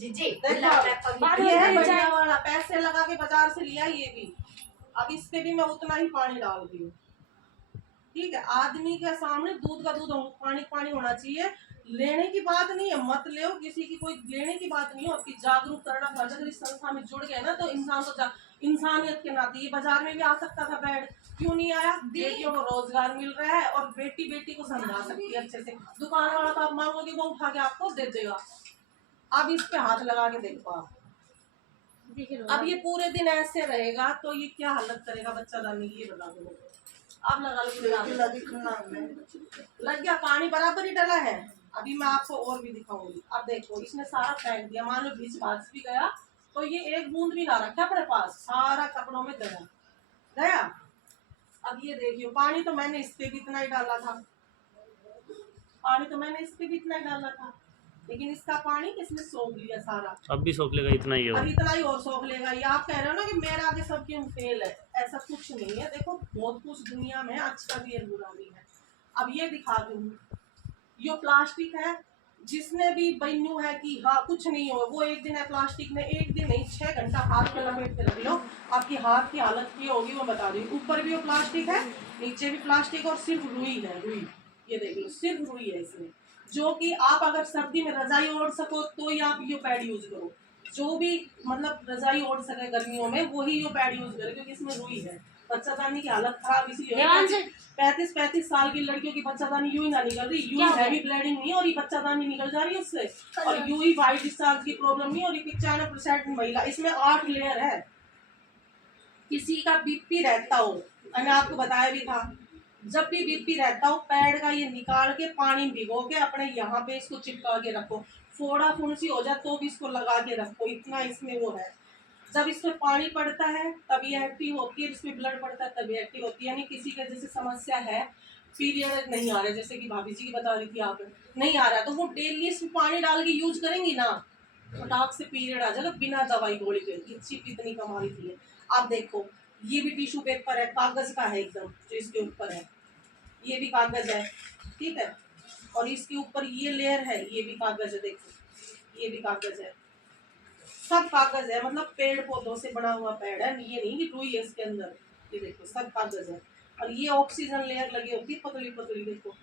जी देखो ये है बढ़िया वाला, पैसे लगा के बाजार से लिया ये भी। अब इस पे भी मैं उतना ही पानी डाल रही हूँ, ठीक है। आदमी के सामने दूध का दूध, पानी पानी होना चाहिए। लेने की बात नहीं है, मत ले किसी की, कोई लेने की बात नहीं है। और जागरूक करना पड़ता। अगर इस संस्था में जुड़ गए ना तो इंसान को इंसानियत के नाते ये बाजार में भी आ सकता था बेड, क्यों नहीं आया? बेटियों को रोजगार मिल रहा है और बेटी बेटी को समझा सकती है अच्छे से। दुकान वाला तो आप मांगोगे वो उठा के आपको दे देगा। अब इस पे हाथ लगा के देखो आप, अब ये पूरे दिन ऐसे रहेगा तो ये क्या हालत करेगा बच्चादानी की, ये बता दो। अब लगा लग गया, पानी बराबर ही डाला है। अभी मैं आपको और भी दिखाऊंगी। अब देखो इसने सारा फेंक दिया, मान लो बीच बाज भी गया तो ये एक बूंद भी ना रखा अपने पास, सारा कपड़ों में गया गया। अब ये देखियो, पानी तो मैंने इस पे भी इतना ही डाला था, पानी तो मैंने इस पे भी इतना ही डाला था, लेकिन इसका पानी इसने सोख लिया सारा। अब भी सोख लेगा इतना ही है, अब इतना ही और सोख लेगा। ये आप कह रहे हो ना कि मेरा आगे सब क्यों फेल है, ऐसा कुछ नहीं है। देखो बहुत कुछ दुनिया में अच्छा भी है बुरा भी है। अब ये दिखा दूँ, ये प्लास्टिक है, जिसने भी बनू है कि हाँ कुछ नहीं हो, वो एक दिन है प्लास्टिक में, एक दिन नहीं 6 घंटा हाथ में लपेट के रख लो, आपकी हाथ की हालत की होगी वो बता दी। ऊपर भी वो प्लास्टिक है, नीचे भी प्लास्टिक, और सिर्फ रुई है, रुई। ये देख लो सिर्फ रुई है इसमें, जो कि आप अगर सर्दी में रजाई ओढ़ सको तो ही आप यो पैड यूज करो। जो भी मतलब रजाई ओढ़ सके गर्मियों में वही यो पैड यूज करे, क्योंकि इसमें रुई है। बच्चादानी की हालत खराब इसलिए 35 साल की लड़कियों की बच्चादानी यूं ही ना निकल रही, यूं हैवी ब्लीडिंग नहीं और ये बच्चादानी निकल जा रही है उससे, और यूं ही वाइट डिस्चार्ज की प्रॉब्लम नहीं, और ये 95% महिला, इसमें 8 लेयर है। किसी का बीपी रहता हो, मैंने आपको बताया भी था, जब भी बीपी रहता हो पैड का ये निकाल के पानी भिगो के अपने यहाँ पे इसको चिपका के रखो। फोड़ा फुंसी हो जाए तो भी इसको लगा के रखो, इतना इसमें वो है। जब इसमें पानी पड़ता है तब ये एक्टिव होती है, इसमें ब्लड पड़ता है तब ये एक्टिव होती है। यानी किसी का जैसे समस्या है, पीरियड नहीं आ रहे, जैसे कि भाभी जी की बता रही थी आप, नहीं आ रहा, तो वो डेली इसमें पानी डाल के यूज करेंगी ना, फटाक से पीरियड आ जाएगा बिना दवाई गोली के। चिप इतनी कमा रही थी। आप देखो ये भी टिश्यू पेपर है, कागज का है एकदम, जो इसके ऊपर है ये भी कागज है, ठीक है। और इसके ऊपर ये लेयर है, ये भी कागज है, देखो ये भी कागज है, सब कागज है। मतलब पेड़ पौधों से बना हुआ पेड़ है, ये नहीं कि रुई है इसके अंदर। ये देखो सब कागज है, और ये ऑक्सीजन लेयर लगी होती है पतली पतली, देखो।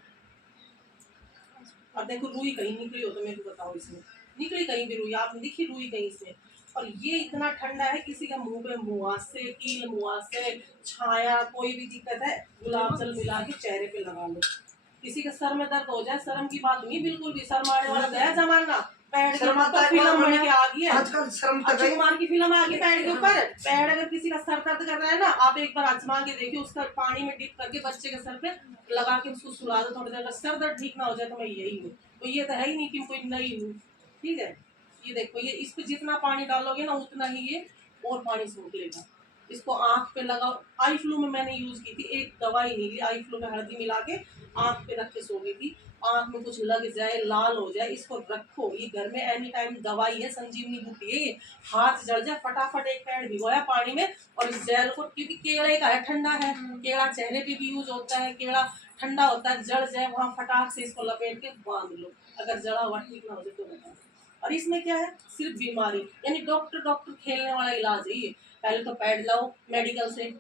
अब देखो रुई कहीं निकली हो तो मेरे को बताओ, इसमें निकली कहीं भी रुई, आप दिखी रुई कहीं इसमें? और ये इतना ठंडा है, किसी का मुंह पे मुहासे, कील मुहासे, छाया, कोई भी दिक्कत है गुलाब जल मिला के चेहरे पे लगा लो। किसी के सर में दर्द हो जाए, शर्म की बात नहीं बिल्कुल भी, शर्म आने वाला गया जमाना। पैड के ऊपर फिल्म बन के आ गई है आजकल, शर्म अक्षय कुमार की फिल्म आ गई पैड के ऊपर। पैड अगर किसी का सर दर्द कर रहा है ना, आप एक बार आजमा के देखिए, उसका पानी में डिप करके बच्चे के सर पे लगा के उसको सुला दो थोड़ी देर, अगर सर दर्द ठीक ना हो जाए तो मैं यही हूँ। तो ये तो है ही नहीं कि कोई नई हूँ, ठीक है। ये देखो ये इस पे जितना पानी डालोगे ना उतना ही ये और पानी सूख लेगा। इसको आंख पे लगाओ, आई फ्लू में मैंने यूज की थी, एक दवाई नहीं ली, आई फ्लू में हल्दी मिला के आंख पे रख के सो गई थी। आंख में कुछ लग जाए, लाल हो जाए, इसको रखो, ये घर में एनी टाइम दवाई है, संजीवनी बूटी है। ये हाथ जल जाए फटाफट एक पैड भिगोया पानी में, और इस जेल को, क्योंकि केले का है, ठंडा है, केला चेहरे पे भी यूज होता है, केला ठंडा होता है, जड़ जाए वहाँ फटाक से इसको लपेट के बांध लो, अगर जड़ा हुआ ठीक ना हो जाए तो बताओ। और इसमें क्या है, सिर्फ बीमारी, यानी डॉक्टर डॉक्टर खेलने वाला इलाज है ये। पहले तो पैड लाओ मेडिकल से,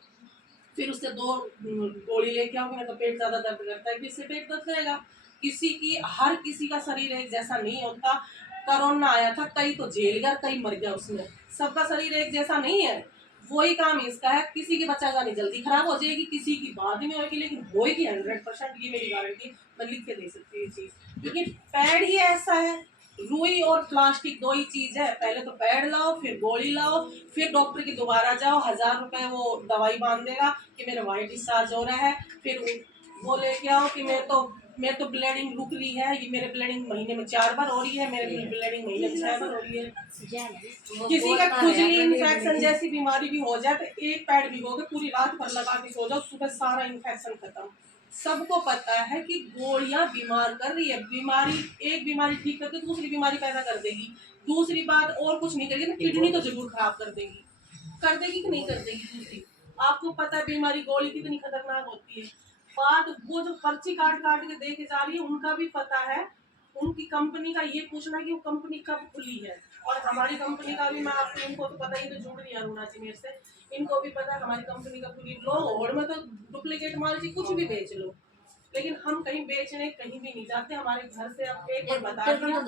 फिर उससे 2 गोली लेके आओगे, तो पेट ज्यादा दर्द करता है, किससे पेट दर्द करेगा? किसी की, हर किसी का शरीर एक जैसा नहीं होता। कोरोना आया था, कई तो जेल गया, कई मर गया उसमें, सबका शरीर एक जैसा नहीं है। वही काम इसका है, किसी की बच्चा जानी जल्दी खराब हो जाएगी, किसी की बाद में होगी, लेकिन होएगी 100%, ये मेरी गारंटी, मैं लिख के दे सकती हूँ ये चीज। क्योंकि पैड ही ऐसा है, रुई और प्लास्टिक 2 ही चीज है। पहले तो पैड लाओ, फिर गोली लाओ, फिर डॉक्टर की दोबारा जाओ, 1000 रुपए वो दवाई बांध देगा कि मेरा वाइट डिस्चार्ज हो रहा है, फिर वो लेके आओ कि मेरे तो ब्लीडिंग रुक रही है, ये मेरे ब्लीडिंग महीने में 4 बार हो रही है, मेरे ब्लीडिंग महीने में 6 बार हो रही है। किसी का खुजली इन्फेक्शन जैसी बीमारी भी हो जाए तो एक पैड भिगो के पूरी रात भर लगा के सो जाओ, सुबह सारा इन्फेक्शन खत्म। सबको पता है कि गोलियां बीमार कर रही है, बीमारी, एक बीमारी ठीक करके दूसरी बीमारी पैदा कर देगी, दूसरी बात और कुछ नहीं करेगी ना, किडनी तो जरूर खराब कर देगी कि नहीं कर देगी दूसरी। आपको पता है बीमारी गोली कितनी खतरनाक होती है। बात वो जो पर्ची काट काट के दे के जा रही है उनका भी पता है, उनकी कंपनी का ये पूछना कि वो कंपनी कब खुली है, और हमारी कंपनी का भी मैं आपको, इनको तो पता ही, तो जुड़ रही है अरुणा जी मेरे से, इनको भी पता है हमारी कंपनी का पूरी लो और में तो डुप्लीकेट माल जी कुछ भी बेच लो, लेकिन हम कहीं बेचने कहीं भी नहीं जाते, हमारे घर से अब एक बार बता दिया